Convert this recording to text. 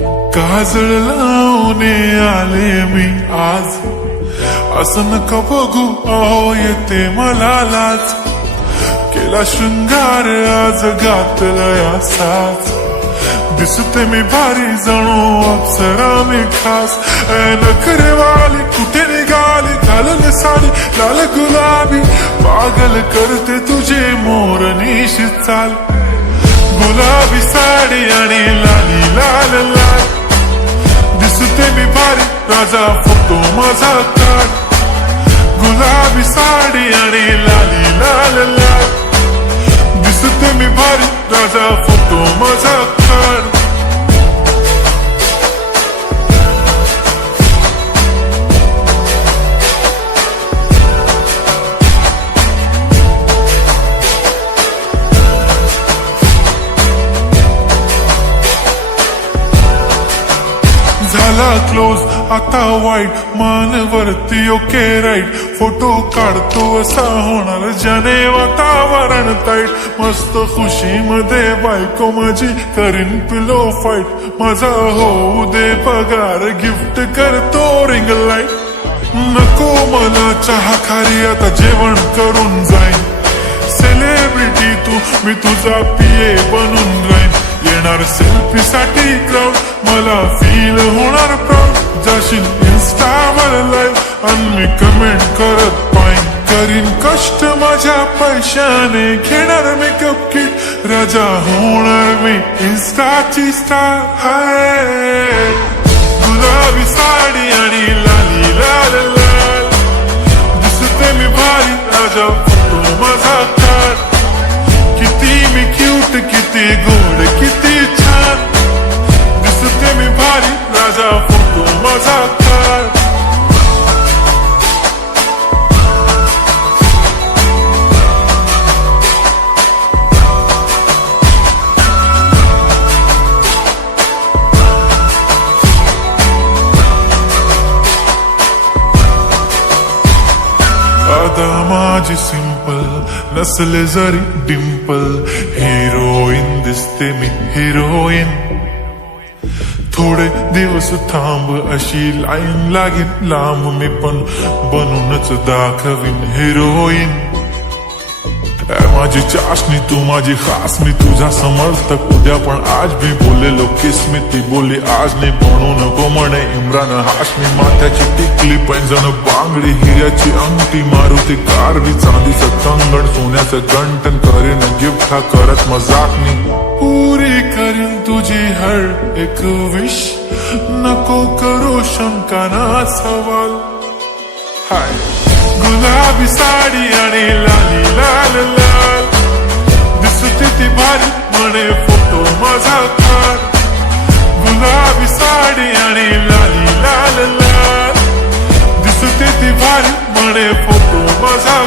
काजळ लावून आले मी आज, असं नका बघू अहो येते मला लाज. केला शृंगार आज घातलाय असाच, दिसते मी भारी जणू अप्सरा मी खास. नखरेवाली कुठे निघाली, घालले साडी लाल गुलाबी, पागल करते तुझे मोरनीश चाल. गुलाबी साडी आणि लाली लाल लाल, दिसते मी भारी राजा फोटो माझा काढ. गुलाबी साडी आणि लाली लाल लाल, दिसते मी भारी राजा फोटो माझा काढ. झाला क्लोज आता वाईट, मान वरती ओके राईट. फोटो काढतो असा होणार ज्याने वातावरण ताईट. मस्त खुशी मध्ये बायको माझी करीन पिलो फाईट. माझा होऊ दे पगार गिफ्ट करतो रिंग लाईट. नको मला चहा खारी आता जेवण करून जाईन. सेलिब्रिटी तू मी तुझा पिये बनून राहीन. येणार सेल्फी साठी क्राऊड, मला फील होणार प्राऊड. जाशील इन्स्टावर लाईव्ह आणि मी कमेंट करत पाईन. करीन कष्ट माझ्या पैशाने, घेणार मेकअप किट, राजा होणार मी इन्स्टाची स्टार. हाय गुलाबी साडी आणि लाली लाल लाल, दिसते मी भारी राजा फोटो माझा काढ. किती मी क्यूट, किती गोड, किती छान, दिसते मी भारी राजा फोटो माझा काढ. आता माझी सिंपल नसले जरी डिंपल, हिरोईन दिसते मी हिरोईन. थोडे दिवस थांब अशी लाईन लागेल लांब, मी पण बनूनच दाखवीन हिरोईन. माझी चाशनी तू माझी खास, मी तुझा समर्थक उद्या पण आज भी बोलेलो किस मी. ती बोलली आज नाही बनू नको म्हणे इम्रान हाशमी. माथ्याची टिकली पैंजण बांगडी, हिऱ्याची अंगठी, मारुती कारवी, चांदीचं कंगण, सोन्याचं गंटन, करीन गिफ्ट हा करत मजाक मी. पुरी करीन तुझी हर एक विश, नको करू शंका ना सवाल. हाय गुलाबी साडी आणि लाली लाल लाल, दिसते ती भारी म्हणे फोटो माझा काढ. गुलाबी साडी आणि लाली लाल लाल, दिसते ती भारी म्हणे फोटो माझा.